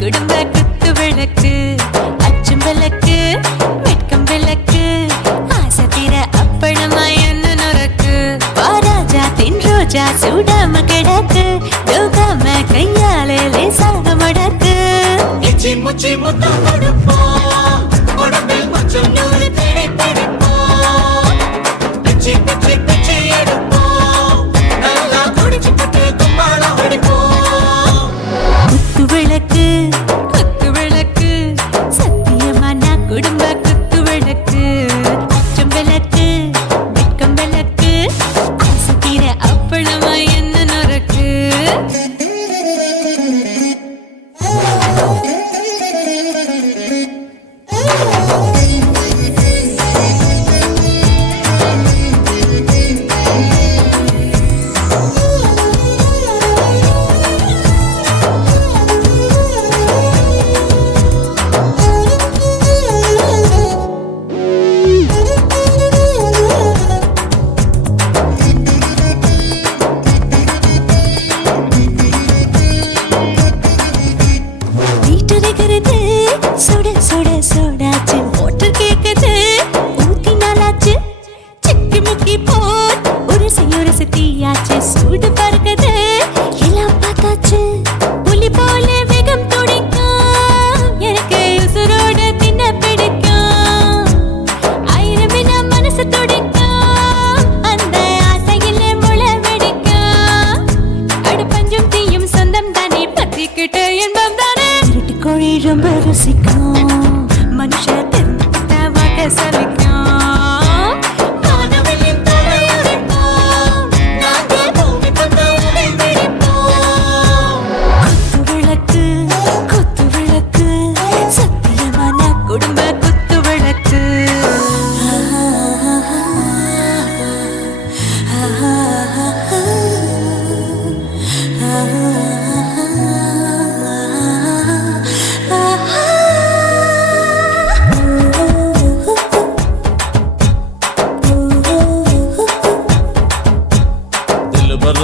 குடும்ப குத்து விளக்கு அச்சும் விளக்கு வெட்கம் விளக்கு ஆசை தீர அப்பளமா என்ன நுறக்கு வாராஜா தின் ரோஜா சூடாம கிடக்கு தூக்காம கையாலே லேசாக மடக்கு இச்சி முச்சி முத்தம் கொடுப்போம் உடம்பில் மச்சம் நூறு தேடி பிடிப்போம் பிச்சி பிச்சி பிச்சி எடுப்போம் நல்லா குடிச்சு பட்டு கும்பாலம் அடிப்போம் குத்து விளக்கு குத்து விளக்கு சத்தியமா நான் குடும்ப குத்து விளக்கு அச்சம் விளக்கு வெட்கம் விளக்கு ஆசை தீர அப்பளமா என்ன நுறக்கு சுட சுட சுடாச்சு மோட்டர் கேக்குது ஊத்தி நாளாச்சு சிக்கி முக்கி போர் உரசி தீயாச்சு சூடு பறக்குது எல்லாம் பார்த்தாச்சு புலி போல வேகம் துடிக்கும் எனக்கு உசுரோட தின்ன பிடிக்கும் ஆயிரம் மனசு துடிக்கும் அந்த ஆசையில முளை வெடிக்கும் அடு பஞ்சும் தீயும் சொந்தம் தானே பத்திக்கிட்ட என்பம் தானே கோழி ரொம்ப ருசிக்கும் மனுஷ தெரிந்த வகை சலிக்கும் மானவெளியின் தலையுடைப்போம் நாங்கள் பூமி பந்த உடை வெடிப்போம் குத்து விளக்கு சத்தியமான குடும்ப குத்து விளக்கு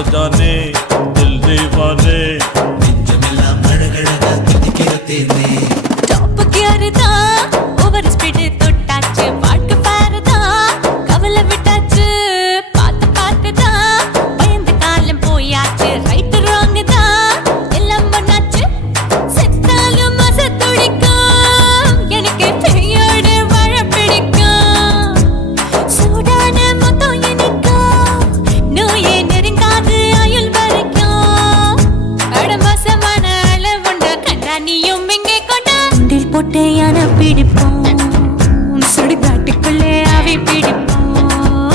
जाने दिल दीवाने நெஞ்சமெல்லாம் அழகழகா துடிக்கிறதேனே டாப் கியர்தா ஓவர் ஸ்பீட் தொட்டாச்சு வாழ்க்கை பாருதா கவலை விட்டாச்சு பார்த்துதா பயந்து காலம் போயாச்சு ரைட் ராங் தான் எல்லாம் பண்ணாச்சு செத்தாலும் மச துடிக்கும் எனக்கு பெரியோட வாழ பிடிக்கும் சூடான மொத்தம் எனக்கும் நோயே நெருங்காது ஆயுள் வரைக்கும் கடமசமான அளவுண்ட கண்டானியும் இங்கே கொண்டா உண்டில் போட்டு யானை பிடிப்போம் சுடுகாட்டுக்குள்ளே அவை பிடிப்போம்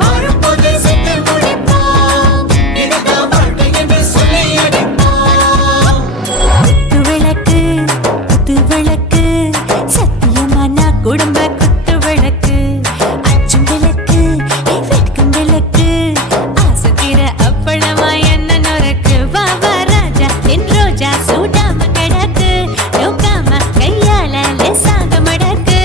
வாழும்போது செத்து முடிப்போம் இதுதான் வாழ்க்கை என்று சொல்லி அடிப்போம் குத்து விளக்கு சத்தியமான குடும்ப குத்து விளக்கு அச்சும் விளக்கு வெட்கம் விளக்கு ஆசை தீர அப்பளமா என்ன நுறக்கு வா ராஜா என் ரோஜா சூடாம கிடக்கு நோக்காம கையால லேசாக மடக்கு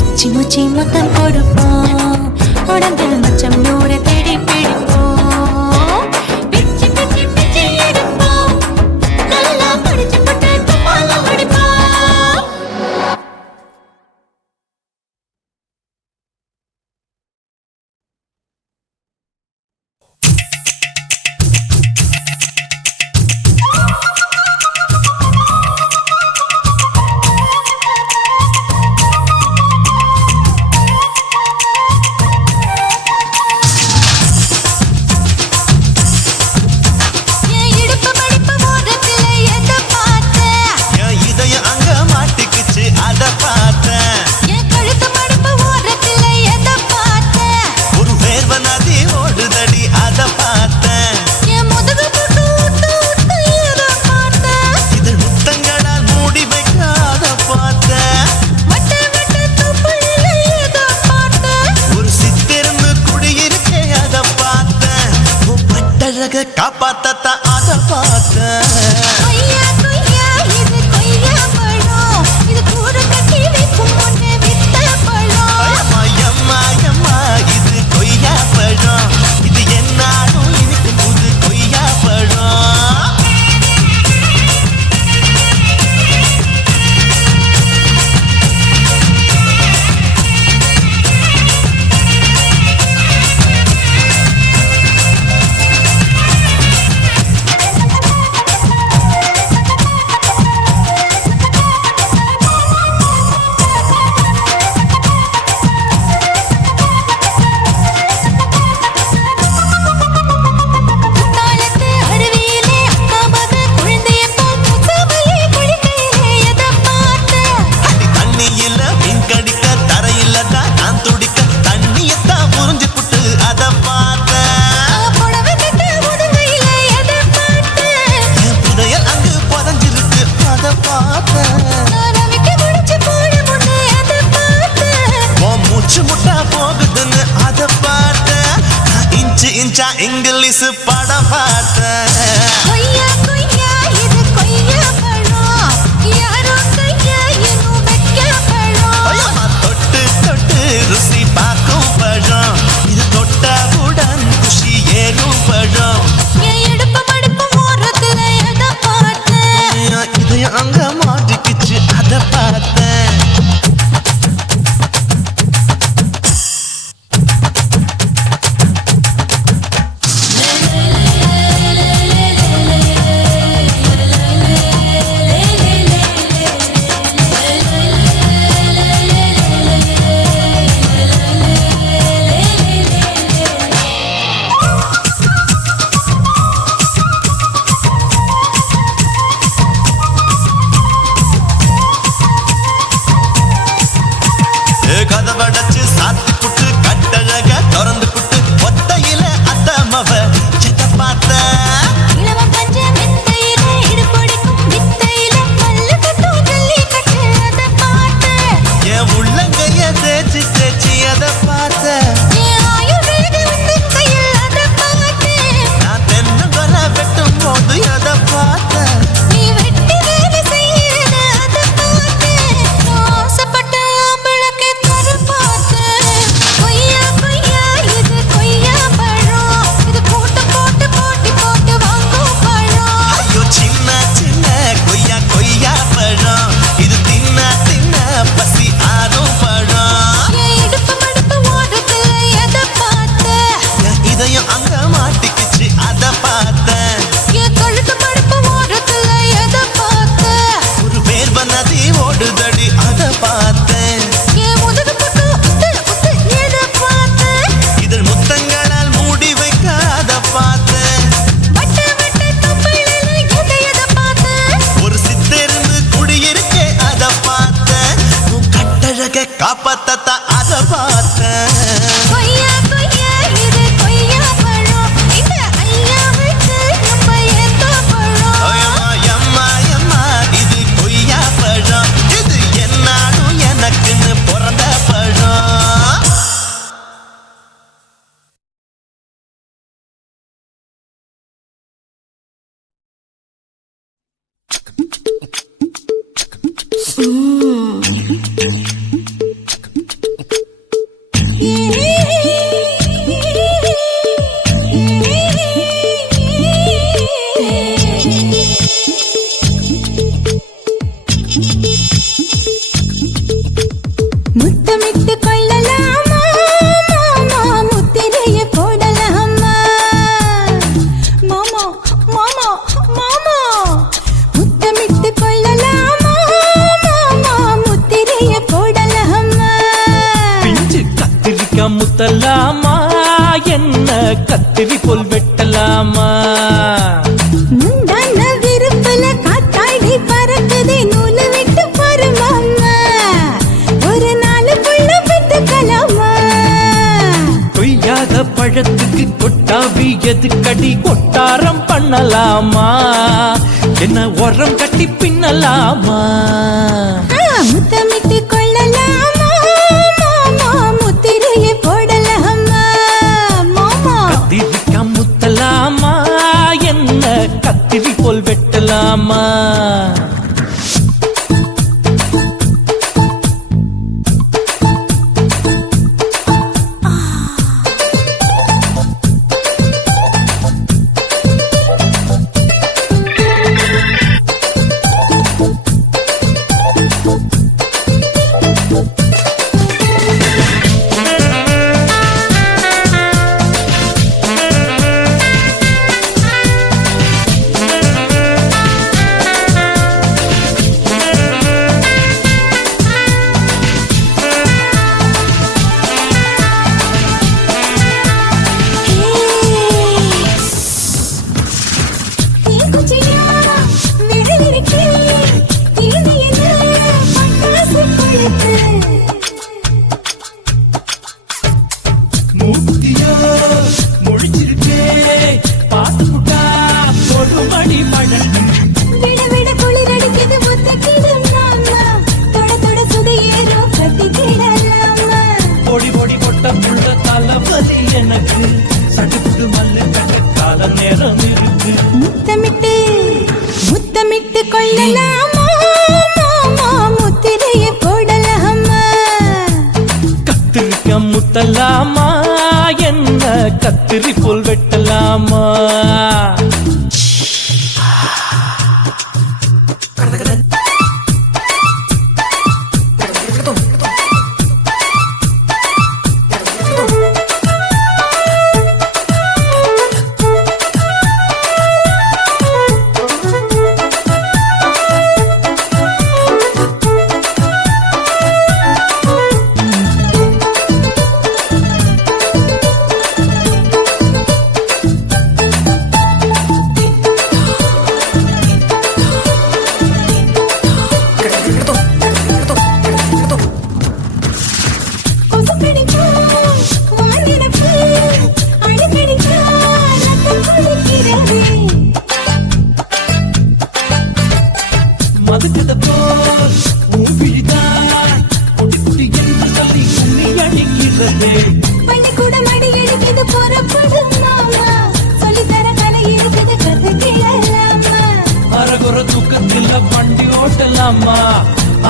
இச்சி முச்சி மொத்தம் கொடுப்போம் உடம்பில் மச்சம் நூறு தேடி பிடிப்போம் பிச்சி பிச்சி பிச்சி எடுப்போம் நல்லா படிச்சு பட்டு கும்பாலம் அடிப்போம் என் இடுப்பு மடிப்பு ஓரத்துல எதை பார்த்தேன் என் இதயம் அங்க மாட்டிக்கிச்சு அத பார்த்தேன் என் கழுத்து மடிப்பு ஓரத்துல எதை பார்த்தேன் ஒரு வேர்வ நதி ஓடுதடி அத பார்த்தேன் என் முதுகு போட்டு ஊத்து ஊத்து எதை பார்த்தேன் இது முத்தங்களால் மூடி வைக்க அத பார்த்தேன் வட்ட வட்ட துப்புல எதை பார்த்தேன் ஒரு சித்திரம்பு குடியிருக்கே அத பார்த்தேன் உன் பட்டழக காப்பாத்தத்தான் அத பார்த்தேன் கொய்யா கொய்யா இது கொய்யா பழம் இது கூட கட்டி வைக்கும் முன்னே வித்த பழம் அம்மா அம்மா அம்மா இது கொய்யா பழம் இது என்னாலும் இனிக்கும் புது கொய்யா பழம் தான் பார்த்தேன். கொய்யா கொய்யா இது கொய்யா பழம் யாரோ கையா இன்னும் வைக்க பழம் ஐயம்மா, தொட்டு தொட்டு ருசி பார்க்கும் பழம். இது தொட்டவுடன் குஷி ஏறும் பழம். என் இடுப்பு மடுப்பு ஓரத்துல எதை பார்த்தேன் இதயம் அங்க மாட்டிக்கிச்சு அதை பார்த்தேன். கதவடைச்சு சாத்தி புட்டு கட்டழக திறந்து புட்டு ஒத்தையில அத்தமவ செத்த பார்த்தேன். இளவம் பஞ்ச மெத்தையில இடுப்பொடிக்கும் வித்தையில மல்லு கட்டும் ஜல்லி கட்டு அதை பார்த்தேன் என் உள்ளங்கைய தேய்ச்சி தேய்ச்சி அதை பார்த்தேன். என் ஆயுர்வேத உந்து கையில் அதை பார்த்தேன் நான் தென்னங்கொலை வெட்டும் போது அதை பார்த்தேன். நீ வெட்டி வேலை செய்யறது அதை பார்த்தேன் நான் ஆசைப்பட்ட ஆம்பளுக்கு தர பார்த்தேன் கொய்யா கொய்யா இது கொய்யா பழம் இது போட்டு போட்டு போட்டி போட்டு வாங்கும் பழம் ஐயோ சின்ன சின்ன கொய்யா கொய்யா பழம். இது தின்ன தின்ன பசி ஆறும் பழம். என் இடுப்பு மடுப்பு ஓரத்துல எதை பார்த்தேன் என் இதயம் அங்க மாட்டிக்கிச்சு அதை பார்த்தேன். என் கழுத்து மடுப்பு ஓரத்துல எதை பார்த்தேன் ஒரு வேர்வ நதி ஓடுதடி அதை பார்த்தேன். என் முதுகு பட்டு உத்து உத்து எதை பார்த்தேன் இதழ் முத்தங்களால் மூடி வைக்க அதை பார்த்தேன். வட்ட வட்ட தொப்பையில எதை பார்த்தேன் ஒரு சித்தெருந்து குடியிருக்கே அதை பார்த்தேன். உன் கட்டழக காப்பாத்தத்தா அதை பார்த்தேன். கொய்யா கொய்யா இது கொய்யா பழம் இந்த ஐயாவுக்கு நம்ம ஏத்த பழம் ஐயம்மா, எம்மா, எம்மா, இது கொய்யா பழம். இது என்னாலும் எனக்குன்னு பிறந்த பழம். முத்தமிட்டு கொள்ளலாமா மாமா முத்திரைய போடலாமா மாமா மாமா மாமா முத்தமிட்டு கொள்ளலாமா மாமா முத்திரைய போடலாமா பிஞ்சு கத்திரிக்காய் முத்தலாமா என்ன கத்திரி போல் வெட்டலாமா முந்தான விருப்பல காத்தாடி பறக்குதே நூலு விட்டு பாரு மாமா ஒரு நாள் புள்ள பெத்துக்கலாமா கொய்யாத பழத்துக்கு கொட்டாவி எதுக்கடி கொட்டாரம் பண்ணலாமா என்ன உரம் கட்டி பின்னலாமா முத்தமிட்டு கொள்ளலாமா மாமா முத்திரைய போடலாமா மாமா கத்திரிக்காய் முத்தலாமா என்ன கத்திரி போல் வெட்டலாமா இருக்கு. முத்தமிட்டு முத்தமிட்டு கொள்ளலாமா மாமா முத்திரையை போடலாமா கத்திரிக்க முத்தலாமா என்ன கத்திரி போல் வெட்டலாமா மதுக்கத போல் உன் விழிதான் குட்டி குட்டி என்று சொல்லி உன்னை அடிக்கிறதே பள்ளிக்கூடம் அடி எடுக்குது புறப்படும் மாமா சொல்லித்தர கலை இருக்குது கதை கேளலாமா அரகுற தூக்கத்தில் வண்டி ஓட்டலாமா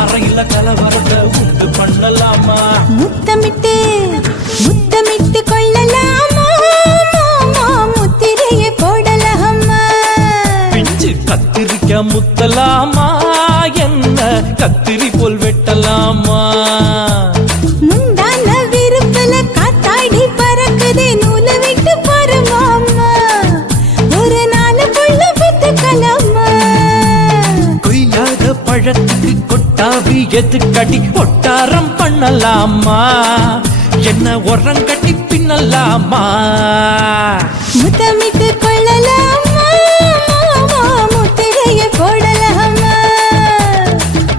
அறையில கலவரத்தை உண்டு பண்ணலாமா முத்தமிட்டு முத்தமிட்டு கொள்ளலாமா மாமா முத்திரையை போடலாமா பிஞ்சு கத்திரிக்க முத்தலாமா என்ன கத்திரி போல் வெட்டலாமா முந்தான விருப்பல காத்தாடி பறக்குதே நூலை விட்டு பாரு மாமா ஒரு நாள் புள்ள பெத்துக்கலாமா கொய்யாத பழத்துக்கு கொட்டாவி எதுக்கடி ஒட்டாரம் பண்ணலாமா என்ன உரங்கட்டி பின்னலாமா முத்தமிட்டு கொள்ளலாமா மாமா முத்திரையை போடலாமா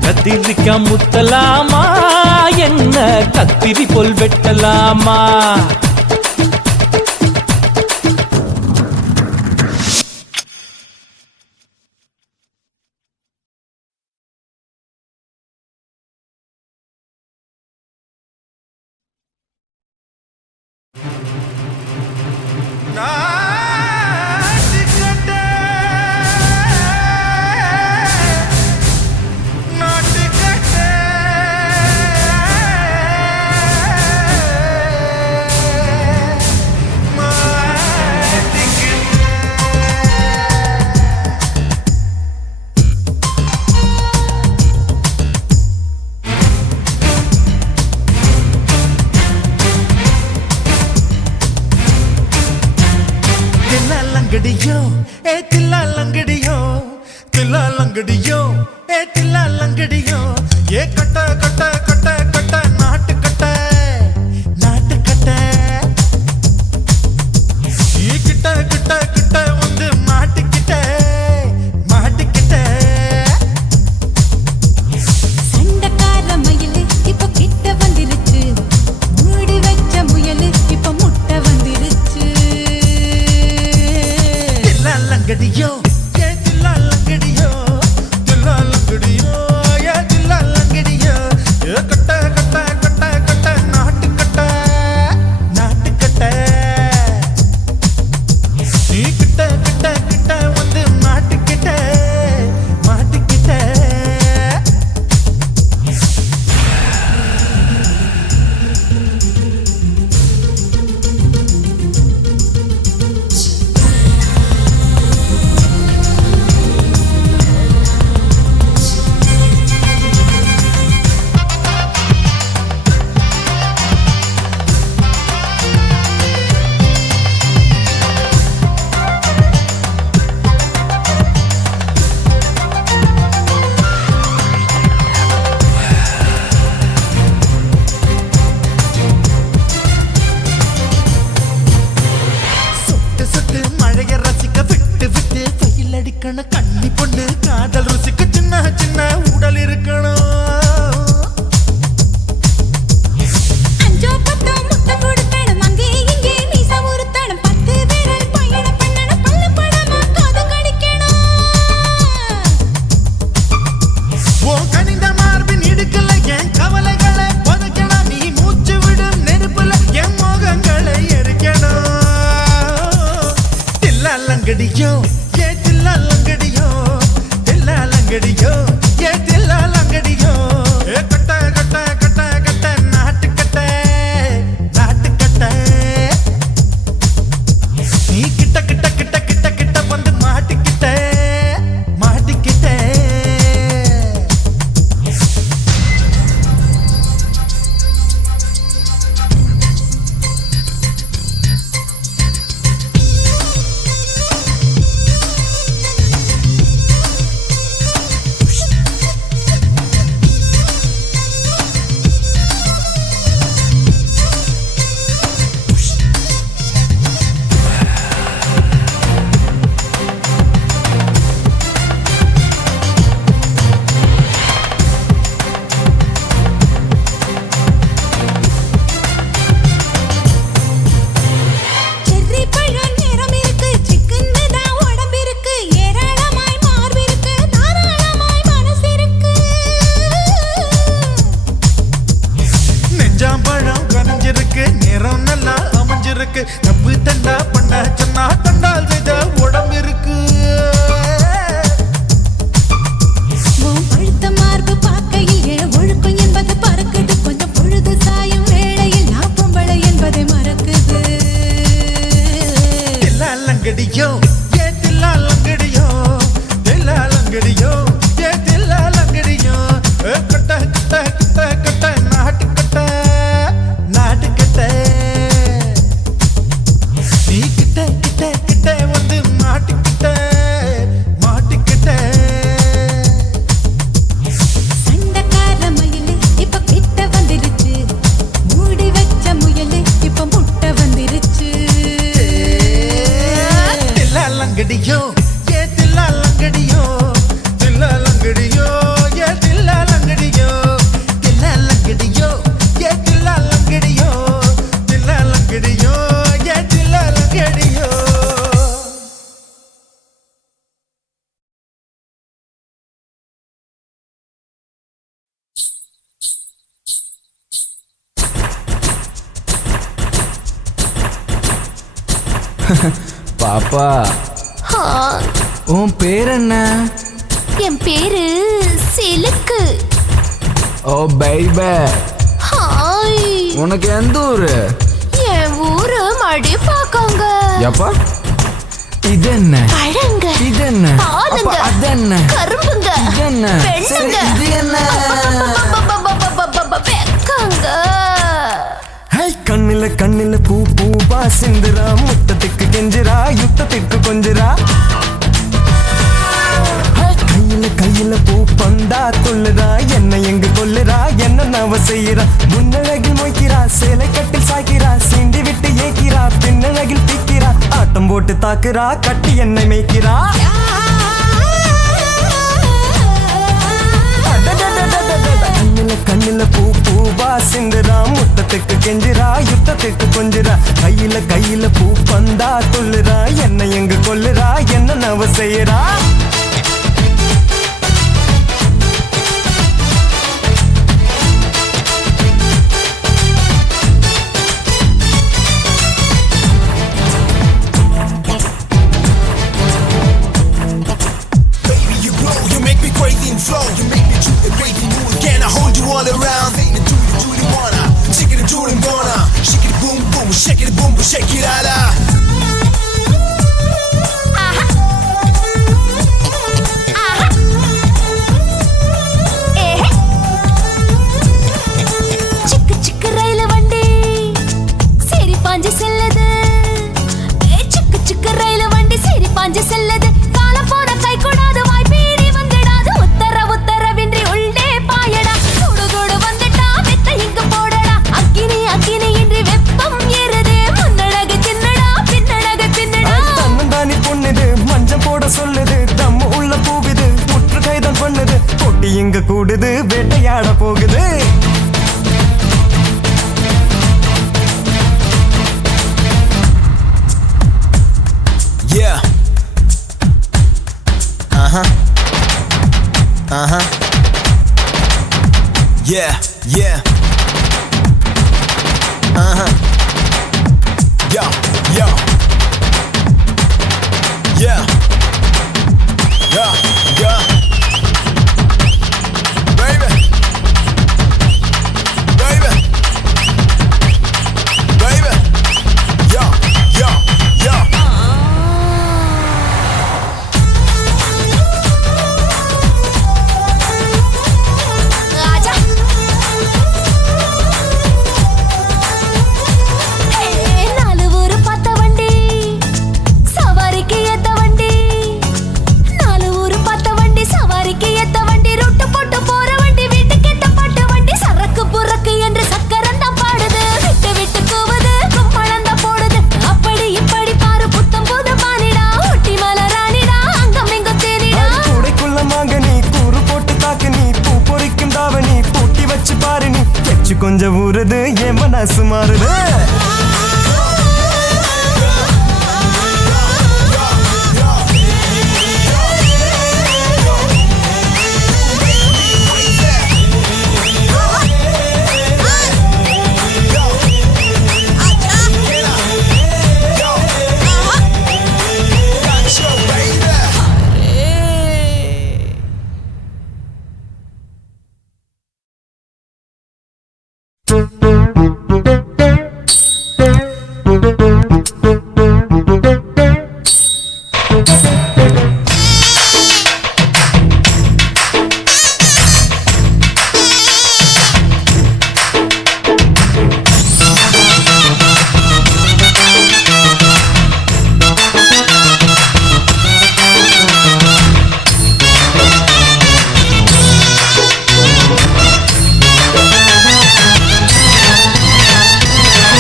கத்திரிக்க முத்தலாமா என்ன கத்திரி போல் வெட்டலாமா தில்லாலங்கடியோ ஏ தில்லாலங்கடியோ தில்லாலங்கடியோ ஏ தில்லாலங்கடியோ ஏ கட்ட கட்ட கட்ட கட்ட நாட்டு கட்ட நாட்டு கட்ட ஈ கிட்ட கிட்ட கிட்ட வந்து மாட்டிக்கிட்ட மாட்டிக்கிட்ட சண்டக்கார மயிலு இப்ப கிட்ட வந்துருச்சு மூடி வச்ச முயலு இப்ப முட்டை வந்துருச்சு தில்லாலங்கடியோ ஏ தில்லாலங்கடியோ தில்லாலங்கடியோ ஏ தில்லாலங்கடியோ ஏ கட்ட கட்ட கட்ட கட்ட நாட்டு கட்ட நாட்டு கட்ட நீ கிட்ட கிட்ட கிட்ட வந்து மாட்டிக்கிட்ட மாட்டிக்கிட்ட சொட்டு சொட்டு மழைய ரசிக்க விட்டு விட்டு வெயில் அடிக்கணும் கண்ணி பொண்ணு காதல் ருசிக்க சின்ன சின்ன உடல் இருக்கணும் அஞ்சோ பத்தோ முட்டை கொடுக்கணும் அங்கே இங்கே மீச உருத்தணும் 10 பேரல் பயணம் பண்ணணும் பல்லு படமா காது கடிக்கணும் ஓ கனிந்த மார்பின் இடுக்கல என் கவலைகளை புதைக்கணும் நீ மூச்சு விடும் நெருப்புல என் மோகங்களை எரிக்கணும் தில்லாலங்கடியோ லங்கடியோ ஏ தில்லா லங்கடியோ தில்லா லங்கடியோ ஏ தில்லா லங்கடியோ ஏ கட்ட கட்ட கட்ட கட்ட நாட்டு கட்ட நாட்டு கட்ட நீ கிட்ட கிட்ட கிட்ட கிட்ட கிட்ட வந்து மாட்டிக்கிட்ட மாட்டிக்கிட்ட செர்ரி பழம் நிறம் இருக்கு சிக்கன்னு தான் உடம்பு இருக்கு ஏராளமாய் மார்பு இருக்கு தாராளமாய் மனசு இருக்கு நெஞ்சாம்பழம் கனிஞ்சிருக்கு நிறம் நல்லா அமைஞ்சிருக்கு தப்பு தண்டா பண்ண சொன்னா தண்டால் செய்த உடம்பு இருக்கு உன் பழுத்த மார்பு பார்க்கையில் இள ஒழுக்கம் என்பது பறக்குது கொஞ்சம் பொழுது சாயும் வேளையில் நான் பொம்பளை என்பதை மறக்குது தில்லா லங்கடியோ ஏ தில்லா லங்கடியோ தில்லா லங்கடியோ ஏ தில்லா லங்கடியோ கட்ட கட்ட கட்ட கட்ட நாட்டு கட்ட நாட்டு கட்ட நீ கிட்ட கிட்ட கிட்ட வந்து மாட்டிக்கிட்ட மாட்டிக்கிட்ட சண்டைக்கார மயிலு இப்ப கிட்ட வந்துருச்சு மூடி வச்ச முயலு இப்ப முட்டை வந்துருச்சு தில்லா லங்கடியோ ஏ தில்லா லங்கடியோ தில்லா லங்கடியோ ஏ தில்லா லங்கடியோ தில்லா லங்கடியோ ஏ தில்லா லங்கடியோ தில்லா லங்கடியோ ஏ தில்லா லங்கடியோ பாப்பா உன் பேர் என்ன? என் பேரு சிலுக்கு ஓ பைபே, ஹாய் உனக்கு எந்த ஊரு? என் ஊரு மடிப்பாக்கங்க எப்பா இது என்ன? பழங்க இது என்ன? பாலுங்க. அப்ப அது என்ன? கரும்புங்க இது என்ன? சரி, வெண்ணுங்க இது என்ன? வெக்கங்க ஹை கண்ணில கண்ணில பூ பூவா சிந்துரா முத்தத்துக்கு கெஞ்சிரா யுத்தத்துக்கு கொஞ்சிரா கையில கையில பூ பந்தா கொள்ளுறா என்ன எங்க கொல்லுறா என்ன நவ செய்யறா முன்னழகில் மொய்க்கிறா சேலை கட்டில் சாய்க்கிறா சீண்டி விட்டு ஏக்கிறா பின்னழகில் திக்கிறா ஆட்டம் போட்டு தாக்குறா கட்டி என்னை மேய்க்கிறா கண்ணில கண்ணில பூ பூவா சிந்துரா முத்தத்துக்கு கெஞ்சிரா யுத்தத்துக்கு கொஞ்சிரா கையில கையில பூ பந்தா கொள்ளுறா என்ன எங்க கொல்லுறா என்ன நவ செய்யறா You glow, you make me crazy and flow. You make me shoot the crazy mood. Can I hold you all around? Say the Judy wanna. Shake it, Judy wanna. Shake it, boom, boom, shake it, boom, boom, shake it, ala. சிக்கு சிக்கு ரயில வண்டி சரி பாஞ்சு செல்லது சிக்கு சிக்கு ரயில வண்டி சரி பாஞ்சு செல்லது காலம் போன கை கூடாது வாய் பீடி வந்துடாது உத்தரவின்றி உள்ளே பாயடா சுடு சுடு வந்துட்டா மெத்த இங்க போடடா அக்கினி அக்கினி இன்றி வெப்பம் ஏறுதே முன்னழகு சின்னடா பின்னழகு பின்னடா தன்னந்தானி பொண்ணுது மஞ்சம் போட சொல்லுது தம்ம உள்ள போகுது முற்று கைதான் பண்ணுது பொட்டி இங்க கூடுது வேட்டையாட போகுது Yeah. Yeah, yeah. Yo, yo. Yeah. Yeah, yeah. Baby. Baby. Baby. Yeah, yeah, yeah. ராஜா நாலு ஊரு பார்த்த வண்டி சவாரிக்கு ஏத்த வண்டி நாலு ஊரு பார்த்த வண்டி சவாரிக்கு ஏத்த வண்டி ரொட்டு போட்டு போற வண்டி வீட்டுக்கு ஏத்த பாட்டு வண்டி சரக்கு புறக்கு என்று சக்கரம் தான் பாடுது விட்டு விட்டு கூவுது கும்பளம் தான் போடுது அப்படி இப்படி பாரு புத்தம் புது பானிடா ஊட்டி மலராணிடா அங்கம் எங்கும் தேனிடா கூடைக்குள்ள மாங்க நீ கூறு போட்டு தாக்கு நீ பூ பொறிக்கும் தாவணி பூட்டி வச்சு பாரு நீ வச்சு கொஞ்சம் ஊறுது என் மனசு மாறுது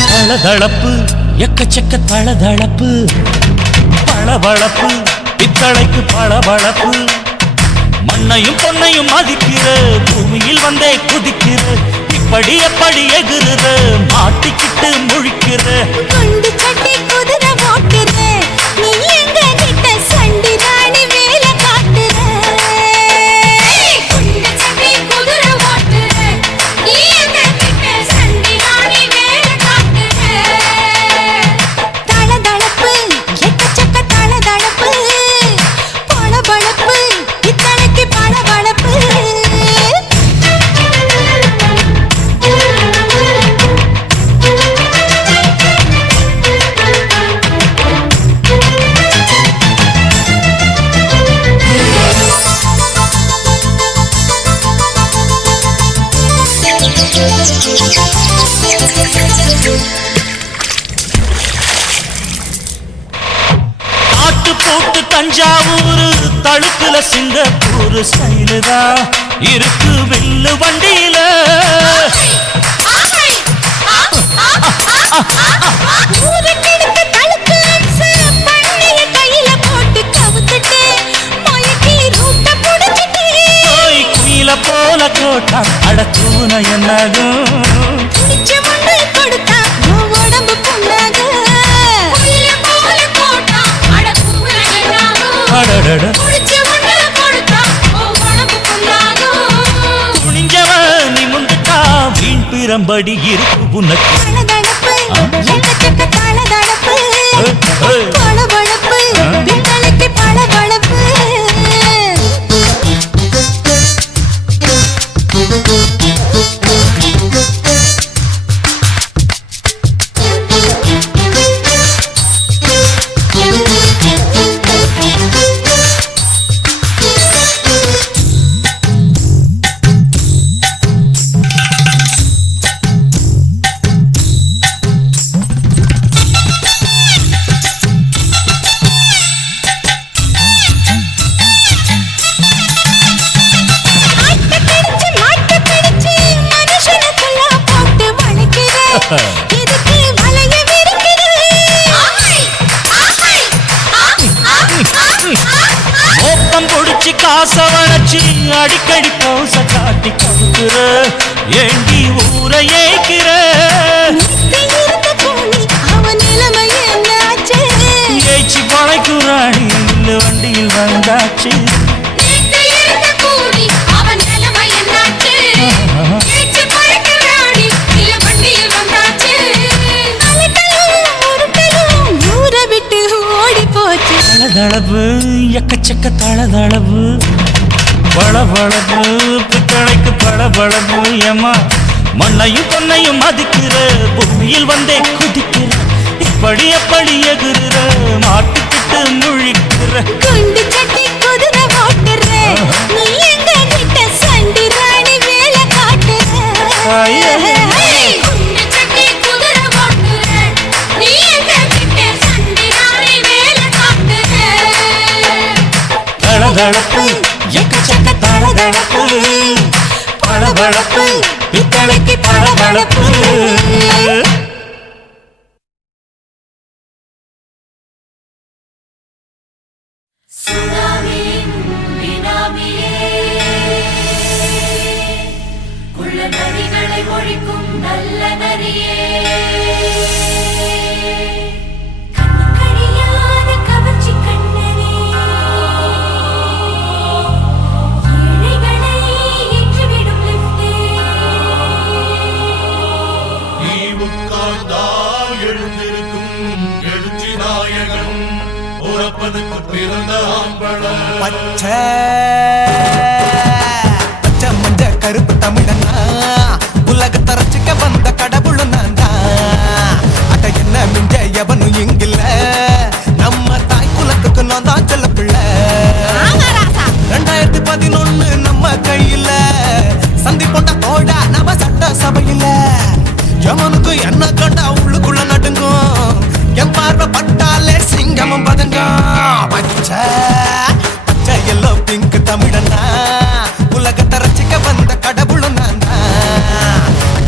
தளதளப்பு எக்கச்சக்க தளதளப்பு பளபளப்பு பித்தளைக்கு பளபளப்பு மண்ணையும் பொன்னையும் மதிக்கிற பூமியில் வந்தே குதிக்கிற இப்படி எப்படி எகுறுற மாட்டிக்கிட்டு முழிக்கிற குண்டு சட்டி குதிரை ஓட்டுற நீ எங்க கிட்ட சண்டி ராணி வேலை காட்டுற குண்டு சட்டி குதிரை ஓட்டுற நீ எங்க கிட்ட சண்டி ராணி வேலை காட்டுற தளதளப்பு எக்கச்சக்க தளதளப்பு பளபளப்பு இத்தனைக்கு பளபளப்பு ஆட்டு போட்டு தஞ்சாவூர் தழுக்குல சிங்கப்பூர் ஸ்டைலுதா இருக்கு வில்லு வண்டியில ஊருக்கெடுத்த தழுக்கு அம்சு பண்ணைய கையில போட்டு கவுத்துட்டு மயக்கி ரூட்ட புடிச்சிட்டு போய் குயில போல கோட்டா அடக்கூன என்னாகும் குடிச்ச மண்ணை கொடுத்தா உன் உடம்பு புண்ணாகும் குயில போல போட்டா அட கூற என்னாகும் அடடட குடிச்ச மண்ணை கொடுத்தா உன் உடம்பு புண்ணாகும் துணிஞ்சவன் நீ முந்துட்டா வீண் பிறம்படி இருக்கு உனக்கு தளதளப்பு எக்கச்சக்க தளதளப்பு ஏய். பளபளப்பு பித்தளைக்கு பளபளப்பு மாட்டு பிடிச்சு மனுஷனுக்குள்ள போட்டு வளைக்கிற இதுக்கு வளைய விரிக்கிற ஓப்பம் பொடிச்சு காசை வளைச்சு அடிக்கடி பௌச காட்டி கொடுக்குற ஏண்டி ஊரை ஏய்க்கிற இருந்த கோழி அவன் நிலைமை என்னாச்சு ஏய்ச்சி பழைக்குறாடி இல்ல வண்டியில் வந்தாச்சு இருந்த கோழி அவன் நிலைமை என்னாச்சு ஏச்சு பறக்கிறாடி இல்ல வண்டியில் வந்தாச்சு அலட்டலும் உருட்டலும் ஊரை விட்டு ஓடி போச்சு தளதளவு எக்கச்சக்க தளதளவு பளபளப்பு பித்தளைக்கு பளபளப்பு ஏமா மண்ணையும் பொன்னையும் மதிக்கிற பூமியில் வந்தே குதிக்கிற இப்படி எப்படி எகுற மாட்டுக்கிட்டு முழிக்கிற குண்டு சட்டி குதிரை ஓட்டுற நீ எங்க கிட்ட சண்டி ராணி வேலை காட்டுற குண்டு சட்டி குதிரை ஓட்டுற நீ எங்க கிட்ட சண்டி ராணி வேலை காட்டுற தளதளப்பு எக்கச்சக்க தளதளப்பு பளபளப்பு பித்தளைக்கு பளபளப்பு சுனாமியின் வினாமியே குள்ள நரிகளை ஒழிக்கும் நல்ல நரியே கண்ணுக்கடியாத கவர்ச்சி கண்ணனே ஏழைகளை ஏற்றிவிடும் லிஃப்டே நீ உட்கார்ந்தால் எழுந்திருக்கும் எழுச்சி நாயகன் உறப்பதற்கு பிறந்த ஆம்பளம் பச்சை பச்சை மஞ்ச கருப்பு தமிழனா உலகத்தை ரசிக்க வந்த கடவுள் நான் தான் அட என்ன மிஞ்ச எவனும் இங்கில்ல நம்ம தாய் குலத்துக்கு நான் தான் சொல்ல பிள்ளை 2011 நம்ம கையில சந்தி போட்ட தோடா நம்ம சட்ட சபையில எவனுக்கு என்ன கண்டா உள்ளுக்குள்ள நடுங்கும் என் பார்வை பட்டாலே சிங்கமும் பதுங்க பச்சை பச்சை எல்லோ பிங்க் தமிழனா உலகத்தை ரசிக்க வந்த கடவுளும் நான் தான்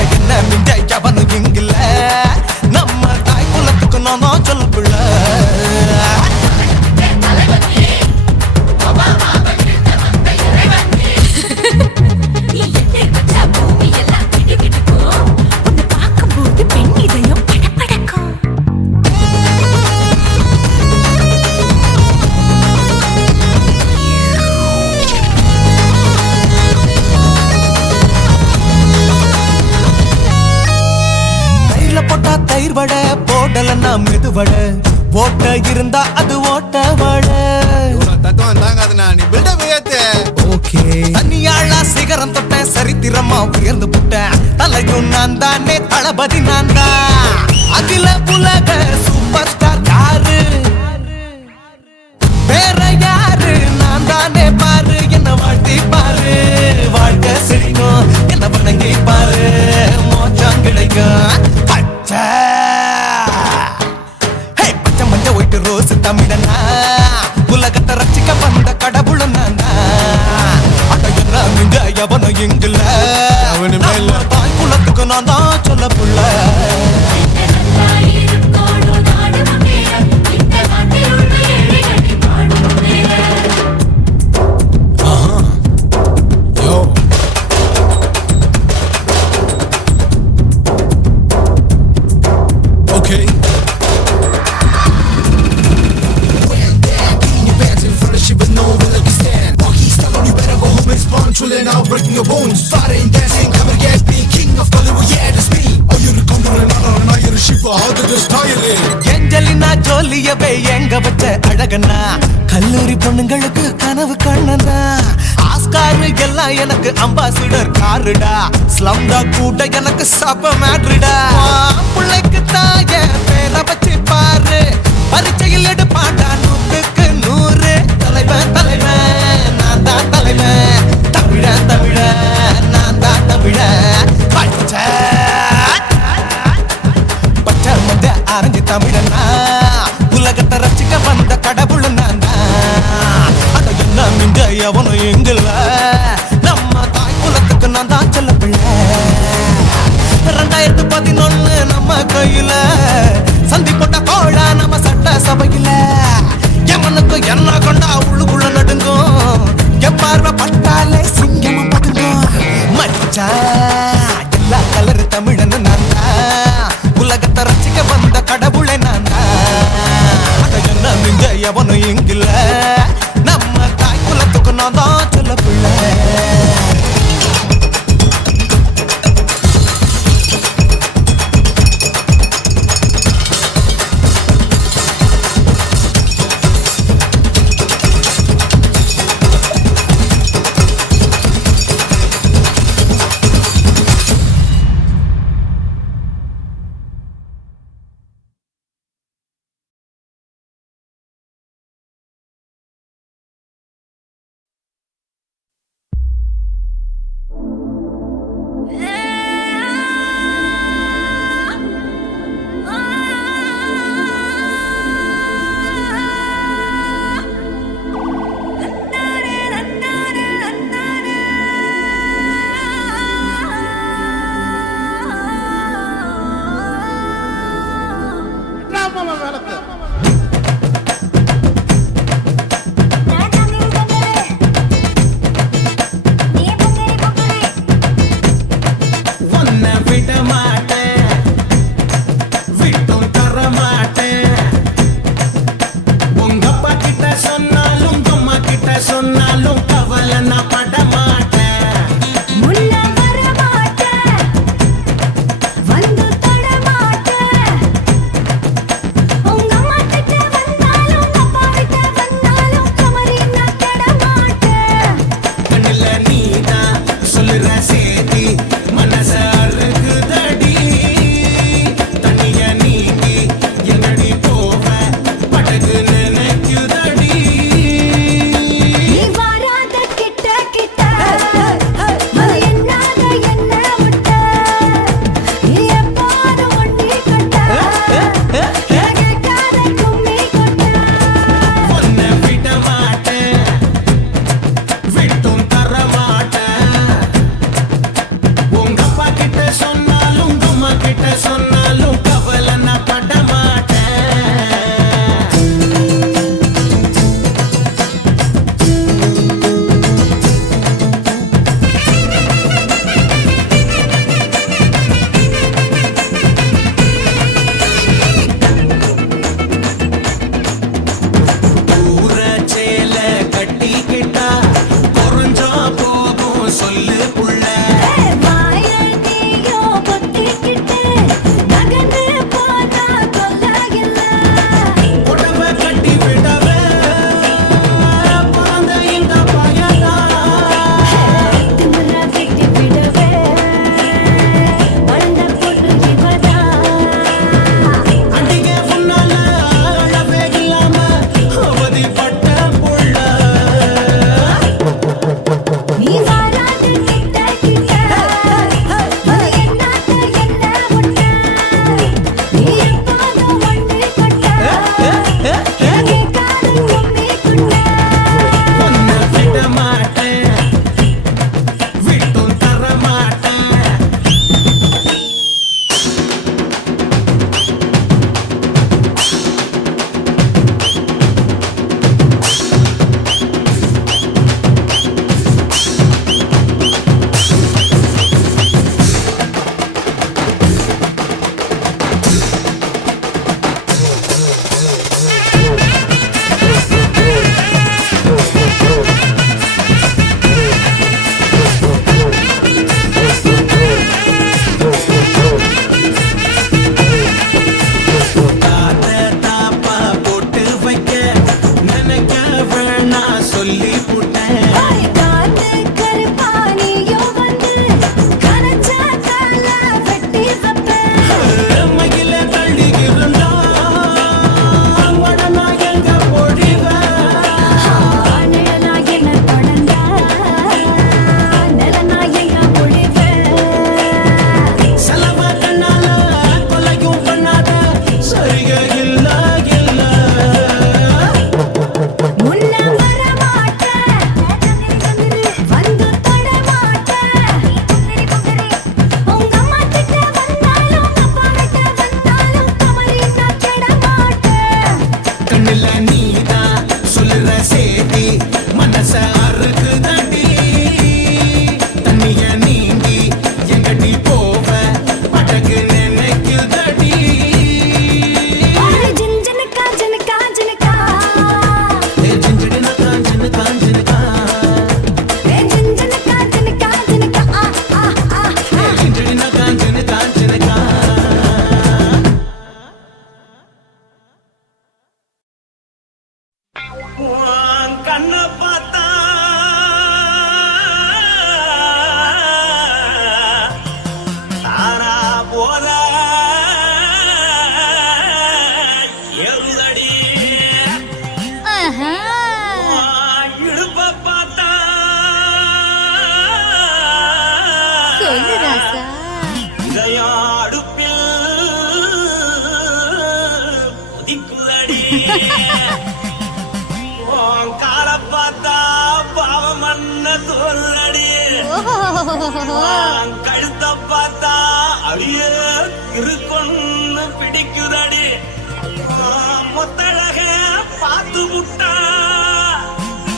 என்ன மிஞ்ச எவனும் இங்கில்ல நம்ம தாய் குலத்துக்கு நான் சொல்ல பிள்ளை நீ எட்டை வச்சா பூமி எல்லாம் கிடுகிடுக்கும் உன்னை பார்க்கும்போது பெண் இதயம் படபடக்கும் தயிர்ல போட்டா தயிர் வடை போடலன்னா மெதுவடை ஓட்ட இருந்தா அது ஓட்ட வடை தத்துவம் தாங்காதுண்ணா நீ பில்டப் ஏத்து ஓகே தனியாளா சிகரம் தொட்டேன் சரித்திரமா உயர்ந்து புட்டேன் தலையும் நான் தானே தளபதி நான் தான் அகில உலக சூப்பர் ஸ்டார் யாரு வேற யாரு நான் தானே பாரு என்ன வாழ்த்தி பாரு வாழ்க்கை சிரிக்கும் என்ன வணங்கி பாரு மோச்சம் கிடைக்கும் பச்சை பச்சை மஞ்ச ஒயிட்டு ரோஸ் தமிழனா உலகத்தை ரசிக்க வந்த கடவுளும் நான் தான் அட என்ன மிஞ்ச எவனும் இங்கில்ல அவனுமே இல்ல. நம்ம தாய் குலத்துக்கு நான் தான் சொல்ல புள்ள Okay. Now breaking your bones, fighting, dancing, come and get me, king of Bollywood, yeah, that's me. Oh, you're coming on, you're a ship, how did this tire? Angelina ஜோலியவே எங்க வச்ச அழகனா கல்லூரி பொண்ணுங்களுக்கு கனவு கண்ணனா ஆஸ்கார் எல்லாம் எனக்கு அம்பாசிடர் காருடா ஸ்லம்டா கூட எனக்கு சப மேட்ருடா பிள்ளைக்கு தாய பேரை வச்சு பாரு பரீட்சையில் எடுப்பாண்டா 100க்கு 100 தலைவன் தலைவன் நான் தான் தலைவன் தமிழன் தமிழன் நான் தான் தமிழன் பச்சை பச்சை மஞ்ச ஆரஞ்சு தமிழனா உலகத்தை ரசிக்க வந்த கடவுள் நான் தான் அட என்ன மிஞ்ச எவனும் எங்கில்ல நம்ம தாய் குலத்துக்கு நான் தான் சொல்ல பிள்ளை 2011 நம்ம கையில சந்தி போட்ட கோழா நம்ம சட்ட சபையில எவனுக்கு என்ன கொண்டா உள்ளுக்குள்ள நடுங்கும் என் பார்வை பட்டாலே சிங்கமும் பதுங்கும் மச்சா எல்லா கலர் தமிழன் நான் தான் உலகத்தை ரசிக்க வந்த கடவுளை நான் தான் அட என்ன மிஞ்ச எவனும் இங்கில்ல நம்ம தாய் குலத்துக்கு நான் தான் சொல்ல பிள்ளை கழுத்த பார்த்தா அடியே இருக்குன்னு பிடிக்குதடி மொத்தழக பார்த்து விட்டா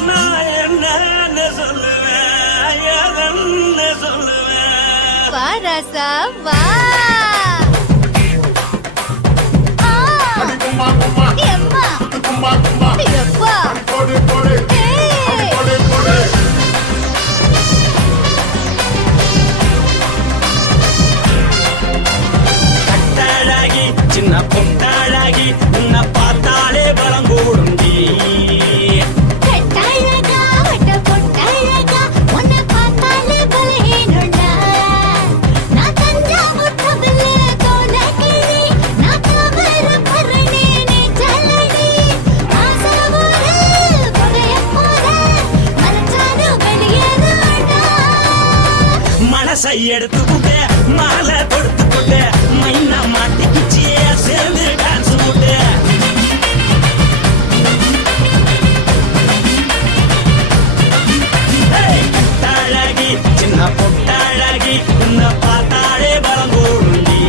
நான் என்ன சொல்லுவேன் ஏதன்னு சொல்லுவேன் வா ராசா வா கும்மா கும்மா எம்மா கும்மா கும்மா எப்பா போடு போடு ஏய் போடு போடு கட்டழகி சின்ன பொட்டழகி உன்னை பார்த்தாலே பலம் கூடுண்டி கட்டழகா வட்ட பொட்டழகா உன்னை பார்த்தாலே பலஹீனண்டா நான் தஞ்சாவூர் தவில கோலகிரி நான் தவறு பரணி நீ ஜல்லடி ஆசவூரு பகைய போல மனச்சானு வெளியேறாண்டா மனசை எடுத்துக்கிட்டு மாலை கொடுத்துக்கிட்டு மைனா மாட்டிக்கிச்சு சேர்ந்து டான்ஸ் போட்டு கட்டழகி சின்ன பொட்டழகி உன்னை பார்த்தாலே பலம் கூடுண்டி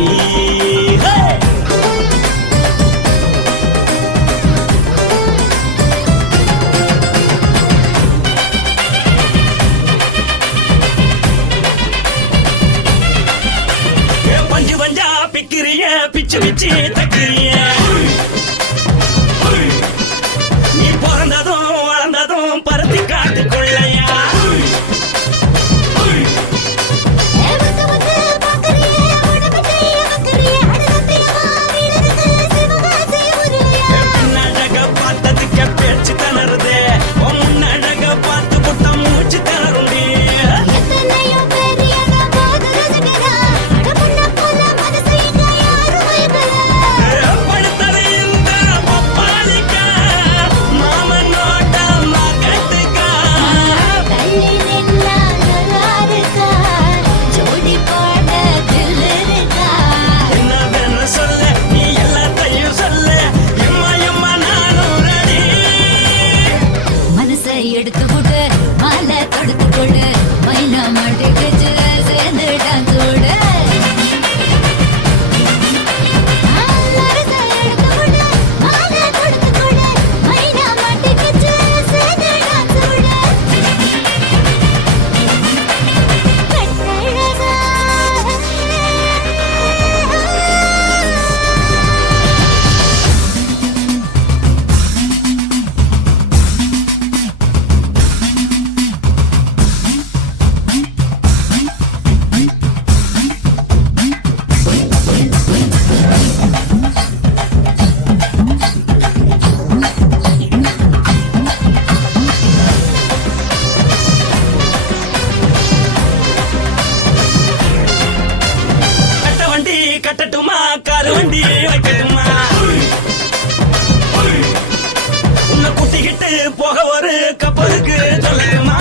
பஞ்சு பஞ்சா பிக்கிறிய பிச்சு பிச்சு தக்கிறிய நீ பிறந்ததும் வளர்ந்ததும் பருத்தி காட்டுக்குள்ளையா வந்து வந்து பாக்கறியே உடம்பு செய்ய வக்கறியே அடுத்தத்தையவா வீரருக்கு சிவகாசி உருவியா முன்னழக பார்த்ததுக்கு பேச்சு திணறுது முன்னழக பார்த்து புட்ட மூச்சு திணறுண்டி எத்தனையோ பேர் என்ன போது ரசிக்கிறா அடமுன்ன போல மனசை இங்க யாரும் வைக்கல படுத்தது இந்த பப்பாளிக்கா மாமன் நோட்ட மகட்டுக்கா தள்ளி நின்னா நல்லாருக்கா ஜோடி பாட தில்லிருக்கா என்னவென்னு சொல்ல நீ எல்லாத்தையும் சொல்ல எம்மா எம்மா நானும் ரெடி மனசை எடுத்து கொடு மாலை தொடுத்து கொடு மைனா மாட்டிக்கிச்சு சேர்ந்து டான்ஸ் ஓடு மனசை எடுத்து கொடு மாலை தொடுத்து கொடு மைனா மாட்டிக்கிச்சு சேர்ந்து டான்ஸ் ஓடு கட்டழகா கட்ட வண்டி கட்டட்டுமா காரு வண்டி வைக்கட்டுமா உன்னை கூட்டிக்கிட்டு போக ஒரு கப்பலுக்கு சொல்லட்டுமா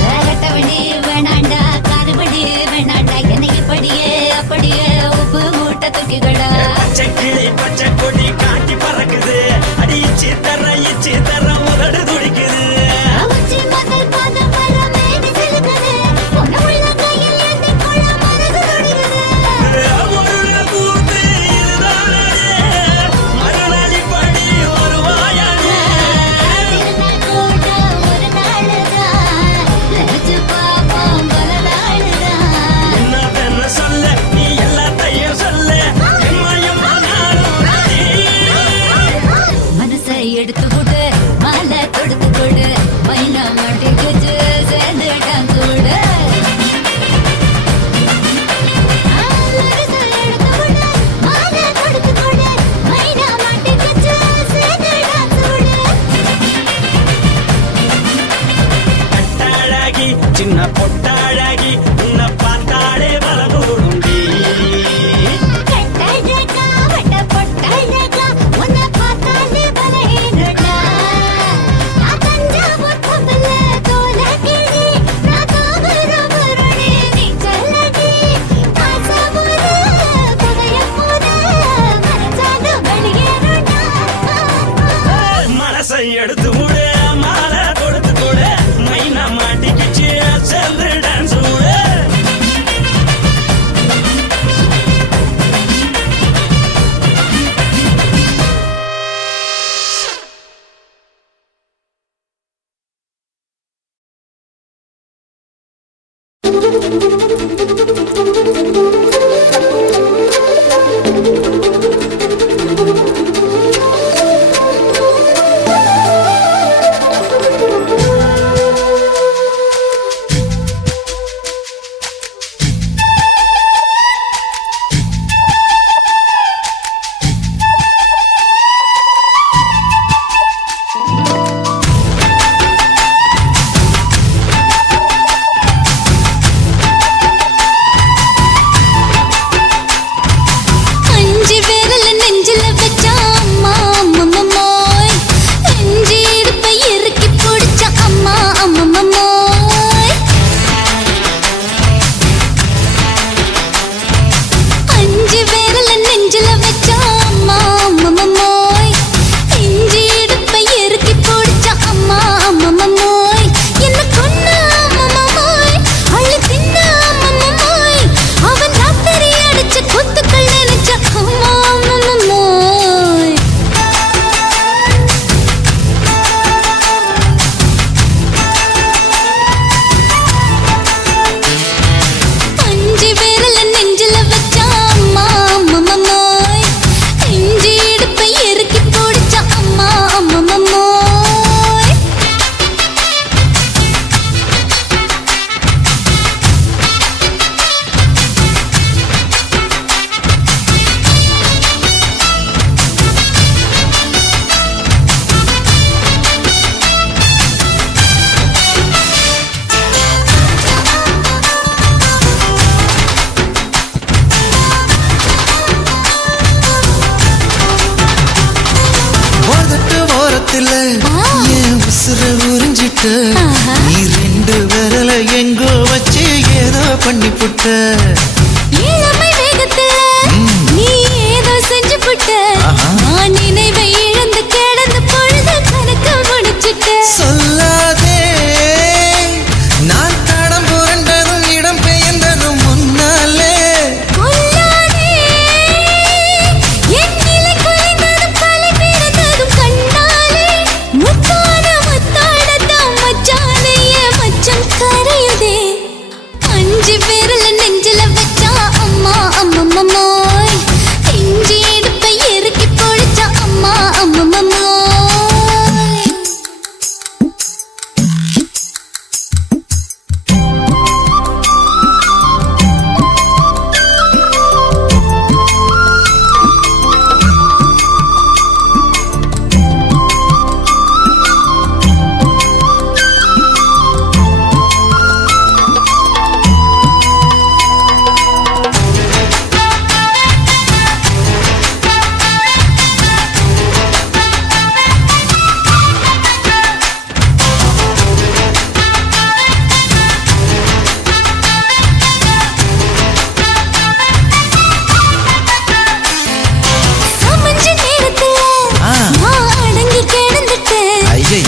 வேகட்டவண்டி வேணாண்டா காதுபடி வேணாண்டா என்னைக்கு படியே அப்படியே உப்பு மூட்டை தூக்கிக்கடா பச்சை கிளி பச்சை கொடி காட்டி பறக்குது அடி இச்சி தர உதடு துடிக்குது உச்சி முதல் பாதம் வர மேனி சிலுக்குது உன்னை உள்ள கையில் ஏந்தி கொள்ள மனசு துடிக்குது ஒரு கூத்து இதுதானே மறுநாளி படி வருவாயானே திருநாள் கூட ஒரு நாளுதான் நினைச்சு பார்ப்போம் பல நாளுதான் என்னவென்னு சொல்ல நீ எல்லாத்தையும் சொல்ல எம்மா எம்மா நானும் ready. மனசை எடுத்து கொடு மாலை தொடுத்து கொடு மைனா மாட்டிக்கிச்சு சேர்ந்து டான்ஸ் ஓடு மனசை எடுத்து கொடு மாலை தொடுத்து கொடு மைனா மாட்டிக்கிச்சு சேர்ந்து டான்ஸ் ஓடு கட்டழகி சின்ன பொட்டழகி உன்னை பார்த்தாலே பலகூடுண்டி கட்டழகா வட்ட பொட்டழகா உன்னை பார்த்தாலே பலஹீனடா நான் தஞ்சாவூர் தவில கோலகிரி நான் தவறு பரணி நீ ஜல்லடி ஆசவூரு பகைய போல மனச்சானு வெளியேறாண்டா மனசை எடுத்து விடு மாலை கொடுத்து கொடு மைனா மாட்டி சேர்ந்து டான்ஸ் ஓடு. என் உசுர உறிஞ்சிட்ட நீ ரெண்டு விரல எங்கோ வச்சு ஏதோ பண்ணி புட்ட இளமை வேகத்துல நீ ஏதோ செஞ்சு புட்ட நான் நினைவை இழந்து கிடந்த பொழுது கணக்கு முடிச்சிட்ட சொல்லாதே நான் தடம் புரண்டதும் இடம் பெயர்ந்ததும் முன்னாலே கொல்லாதே என் நிலை குலைந்ததும் தலை பிறந்ததும் கண்ணாலே முத்தான முத்தாடத்தான் மச்சானைய மச்சம் கரையுதே அஞ்சு விரல நெஞ்சில வச்சா அம்மா அம்மம்மோய் இஞ்சி எடுப்பை இறுக்கி பொழிச்சா அம்மா அம்மம்மோய் சமஞ்ச நேரத்துல நான் அடங்கி கிடந்துட்டேன்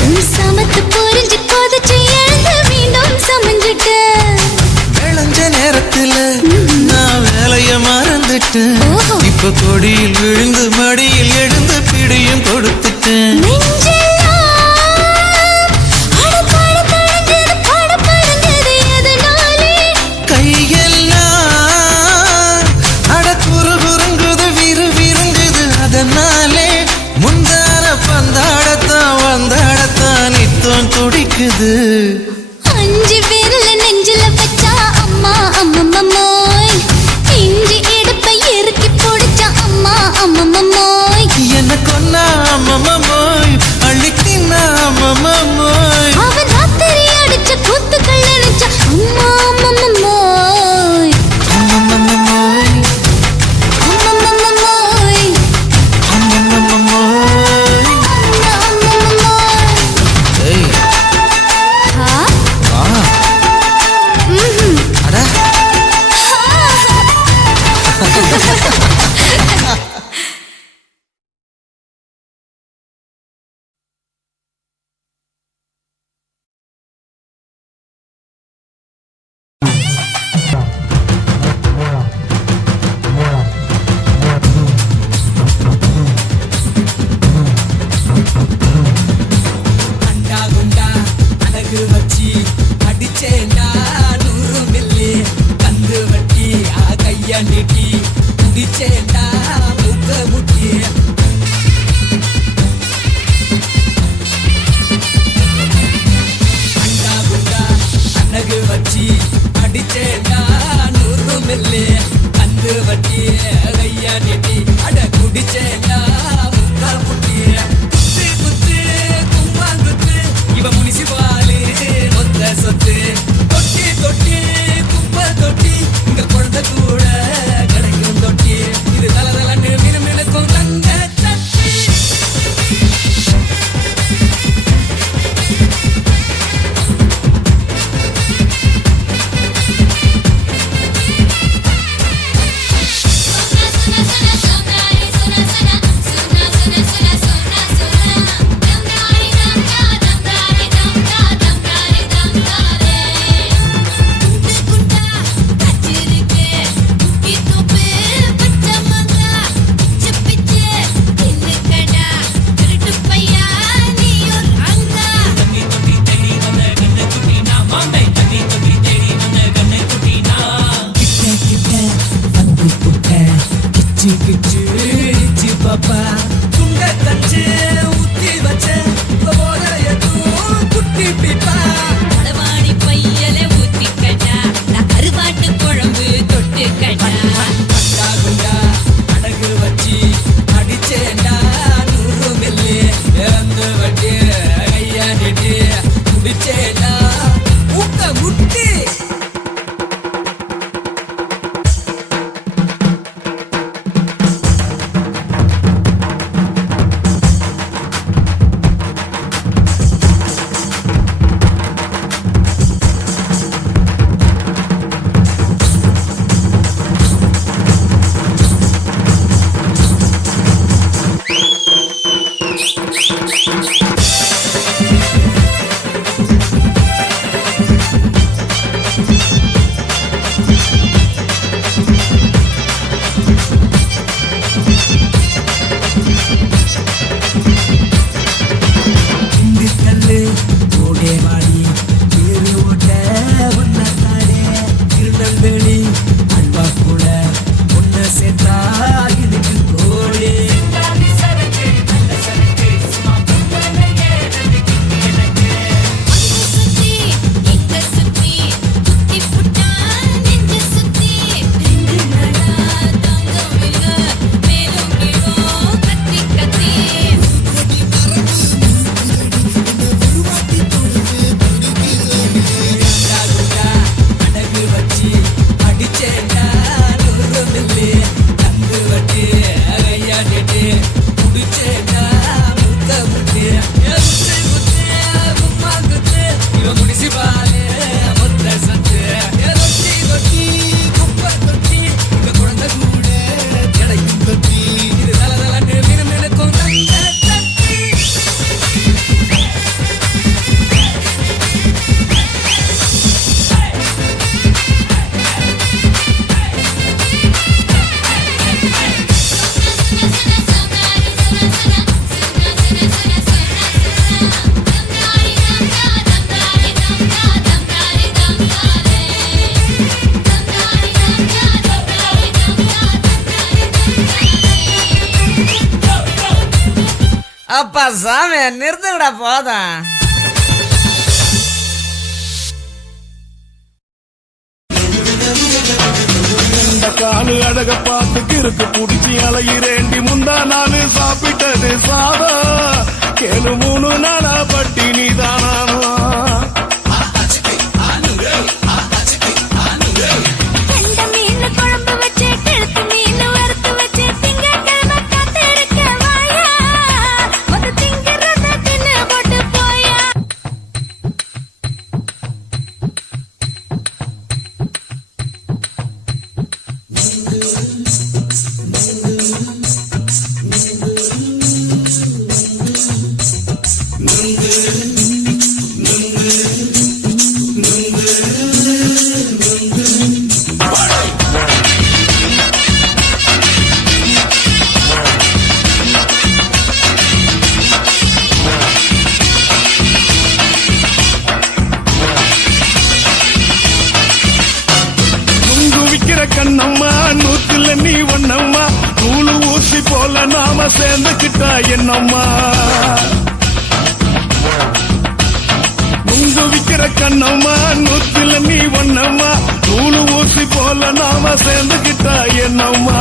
நீ சமத்து புரிஞ்சு கொதிச்சு எழுந்து மீண்டும் சமஞ்சிட்டேன் விளைஞ்ச நேரத்துல நான் வேலைய மறந்துட்டேன் இப்ப கொடியில் விழுந்து மடியில் எழுந்து பிடியும் கொடுத்துட்டேன் கையெல்லாம் அட குறுகுறுங்குது விறுவிறுங்குது அதனாலே முந்தான பந்தாடத்தான் வந்தாடத்தான் நித்தம் துடிக்குது அஞ்சு விரல நெஞ்சில வச்சா அம்மா அம்மம்மோய் இஞ்சி எடுப்பை இறுக்கி பொடிச்சா அம்மா அம்மம்மோய் என்ன கொன்னா அம்மம்மோய் அள்ளி தின்னா அம்மம்மோய் அவன் ராத்திரி அடிச்ச கூத்துக்கள் நினைச்சா அம்மா அம்மம்மோய் அம்மம்மோய் அம்மம்மோய் அம்மம்மோய் அம்மம்மோய் ஏய் ஆ அளவாணி பையல ஊத்திக்கடா நான் கருவாட்டு குழம்பு தொட்டுக்கடா அடகு வச்சு அடிச்சேண்டா 100 மில்லி இறந்து வட்டி கையாடிட்டு குடிச்சேண்டா ஊக்க முட்டி கல்லு ஓடே வாடி ஏறு ஓட்ட ஒன்னாடே திருநெல்வேலி அல்வா கூட ஒன்ன சேர்த்தா இதுக்கு கோடி சுத்தி இங்க சுத்தி குத்தி புட்டா நெஞ்ச சுத்தி ரெண்டு நாளா தாங்கவில்ல மேலும் கீழும் கத்தி கத்தி அடகு வச்சு அடிச்சேண்டா 100 மில்லி தந்து வட்டி கையாடிட்டு குடிச்சேண்டா முக்க முட்டி குத்து குத்து கும்மா குத்து இவன் குடிசி பாலே மொத்த சத்து ரொட்டி ரொட்டி குப்பை தொட்டி இங்க குழந்தை கூட கிடைக்கும் தொட்டி இது தல தலன்னு மீனும் எனக்கும் தங்க தட்டி அப்பா சாமி நிறுத்துங்கடா போதும் இந்த காலு அழக பார்த்து கிறுக்கு புடிச்சி அலையிறேண்டி முந்தா நாள் சாப்பிட்டது சாதா கேளு 3 நாளா பட்டினி தானா கண்ட மீன் குழம்பு வச்சு கிழக்கு மீன் வறுத்து வச்சு திங்கக்கிழமை காத்திருக்க வாயா ஒரு திங்கிறத தின்னு போட்டு போயா நுங்கு விக்கிற கண்ணம்மா நூத்துல நீ ஒண்ணம்மா நூலு ஊசி போல நாம சேர்ந்துக்கிட்டா என்னம்மா நுங்கு விக்கிற கண்ணம்மா நூத்துல நீ ஒண்ணம்மா நூலு ஊசி போல நாம சேர்ந்துக்கிட்டா என்னம்மா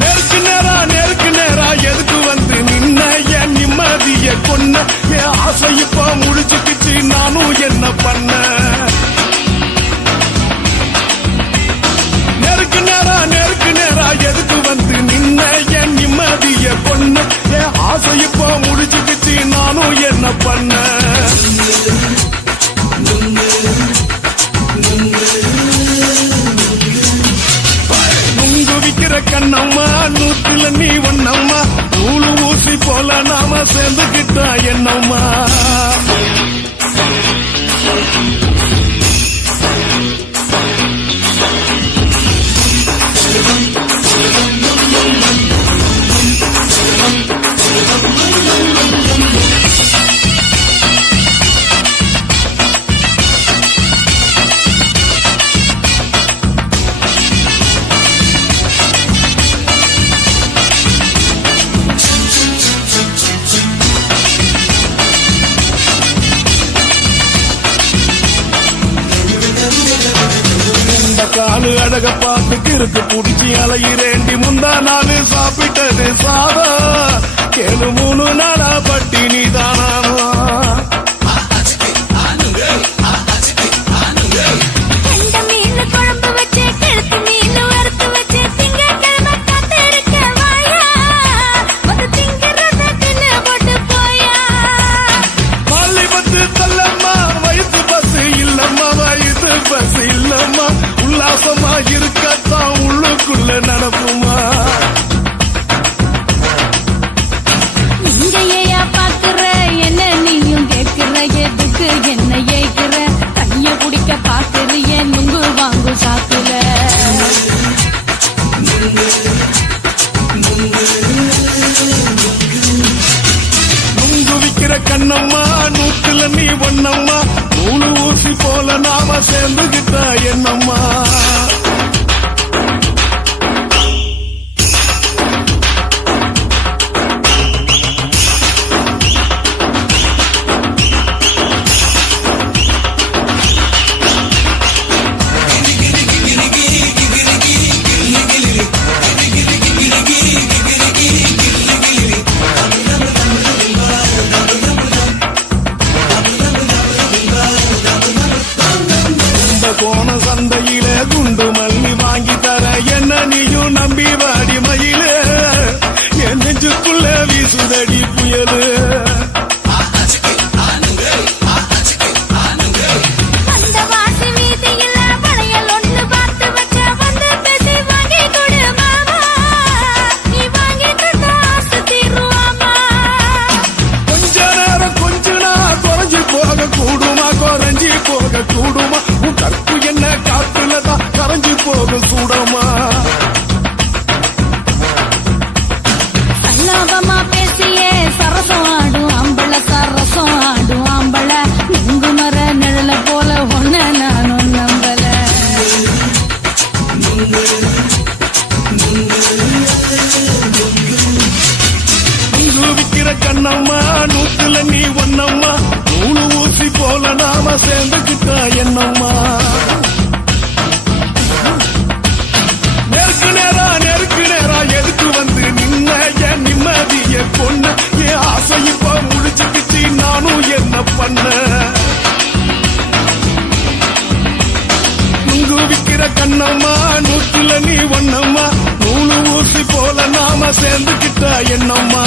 நெருக்கு நேரா எதுக்கு வந்து நின்ன என் நிம்மதிய கொன்ன என் ஆசை இப்ப முடிச்சுக்கிச்சு நானும் என்ன பண்ண நெருக்கு நேரா எதுக்கு வந்து நின்ன என் நிம்மதிய கொன்ன என் ஆசை இப்ப முடிச்சுக்கிச்சு நானும் என்ன பண்ண நுங்கு விக்கிற கண்ணம்மா நூத்துல நீ ஒண்ணம்மா நூலு ஊசி போல நாம சேர்ந்துக்கிட்டா என்னம்மா அழக பார்த்து கிறுக்கு புடிச்சி அலையிறேண்டி முந்தா நாள் சாப்பிட்டது சாதா கேளு 3 நாளா பட்டினி தானானோ கெண்ட மீன் குழம்பு வச்சு கெளுத்து மீன் வறுத்து வச்சு திங்கட்கிழமை காத்திருக்க வாயா வந்து திங்கிறத தின்னு போட்டு போயா பள்ளி பத்து தள்ளம்மா வயசு பஸ் இல்லம்மா வயசு பஸ் இல்லம்மா உல்லாசமா இருக்கத்தான் உள்ளுக்குள்ள நடப்புமா நீங்க ஏயா பாக்குற என்ன நீயும் கேட்கிற எதுக்கு என்ன ஏய்க்கிற கைய குடிக்க பாக்குறிய நுங்கு வாங்கு சாக்குற நுங்கு விக்கிற கண்ணம்மா நூத்துல நீ ஒண்ணம்மா நூலு ஊசி போல நாம சேர்ந்துகிட்டா என்னம்மா கோண சந்தையில குண்டு மல்லி வாங்கி தர என்ன நீயும் நம்பி வாடி மயில என் நெஞ்சுக்குள்ள வீசுதடி புயலு அந்த வாசி வீதியில வளையல் ஒண்ணு பார்த்து வச்ச வந்து பேசி வாங்கி கொடு மாமா நீ வாங்கி தந்த ஆசை தீருவாமா கொஞ்ச நேரம் கொஞ்ச நாள் குறைஞ்சு போக கூடுமா குறைஞ்சி போக கூடுமா உன் கற்பு என்ன காத்துலதான் கரைஞ்சு போக சூடமா சல்லாபமா பேசியே சரசம் ஆடும் ஆம்பள சரசம் ஆடும் ஆம்பள நுங்கு மர நிழல போல ஒன்ன நானும் நம்பல நுங்கு விக்கிற கண்ணம்மா நூத்துல நீ ஒண்ணம்மா நூலு ஊசி போல நாம சேர்ந்துகிட்டா என்னம்மா நெருக்கு நேரா எதுக்கு வந்து நின்ன என் நிம்மதிய பொண்ண என் ஆசை இப்ப முடிச்சுக்கிட்டு நானும் என்ன பண்ண நுங்கு விக்கிற கண்ணம்மா நூத்துல நீ ஒண்ணம்மா நூலு ஊசி போல நாம சேர்ந்துகிட்டா என்னம்மா